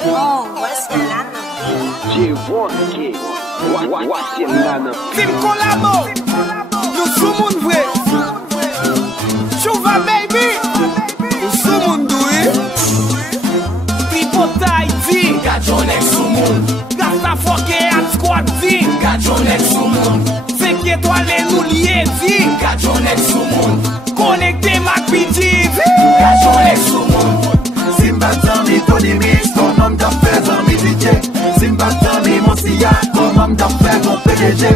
Oh, what's the lana? J-Walkie, what's your lana? Tim Collabo, nous sommes mon vrai. Chouva baby, nous sommes mon doué. Tripotaille dit, Gajonek Soumoun, Gasta Foké at squad dit, Gajonek Soumoun, 5 étoiles nous liés dit, Gajonek Soumoun, connecté Mac PG dit, Gajonek Soumoun. Simba Tami, Tony Mix, ton homme d'affaires, Tami DJ. Simba Tami, mon Sia, ton homme d'affaires, mon PDG.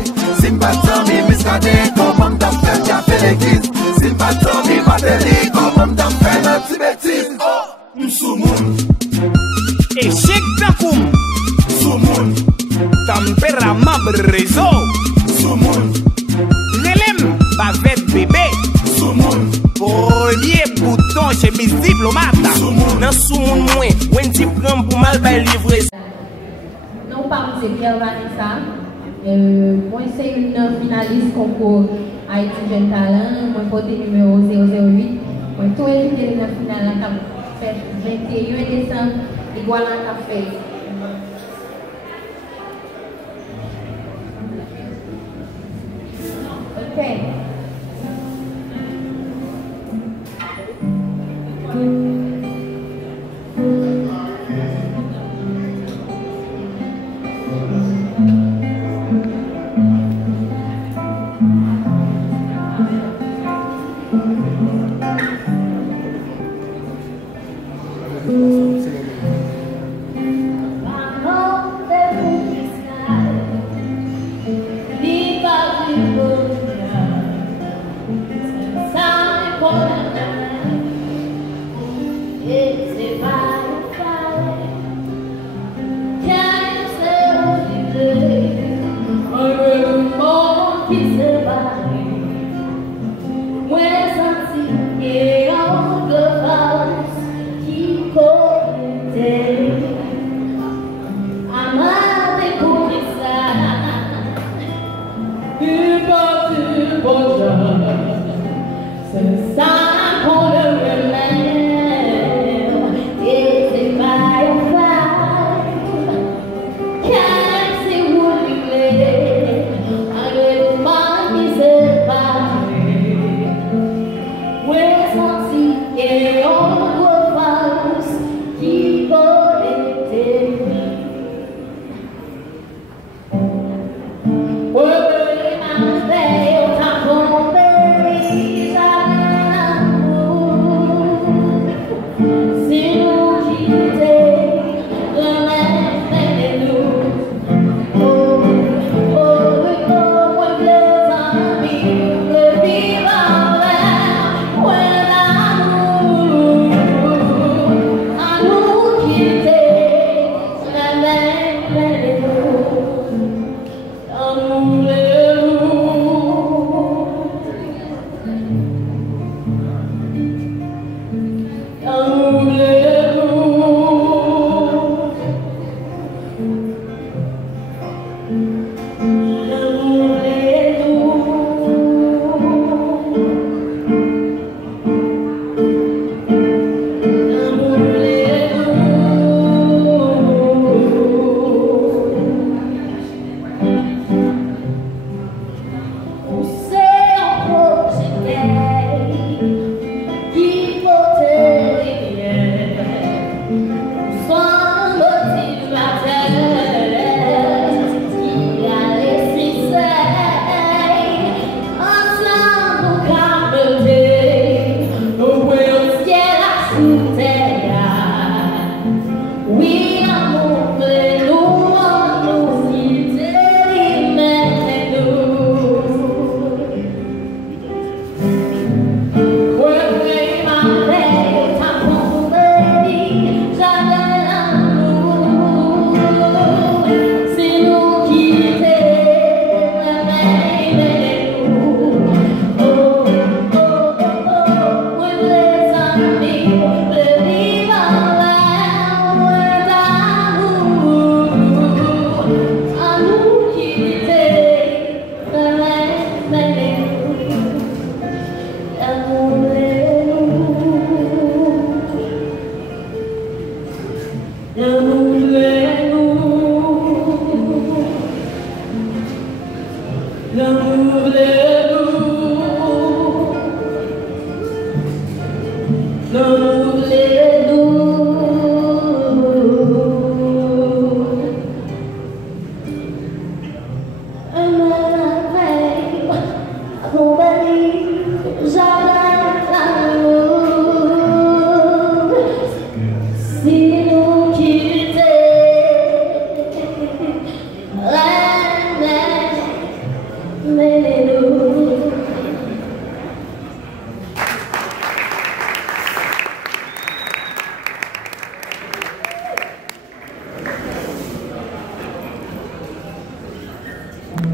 Simba Tami, Miss Kade, ton homme d'affaires qui a fait l'église. Simba Tami, Valérie, ton homme d'affaires, la petite bêtise. Oh, Soumoun, et Cheikh Takoum, Soumoun, tempérament réseau, Soumoun, Relem, bavette bébé, Soumoun, premier bouton chez Miss Diplomate. Nan Soumoun mwen, Wendy pran pou mal bay livre. Non pas c'est Pierre Vanessa. Moi c'est une finaliste concours Haïti Jeune Talent. Moi porté numéro 008. Moi tout invité dans la finale qui fait 21 décembre. Igual à café. Ok. Keep going. L'amour de nous, l'amour de nous, l'amour de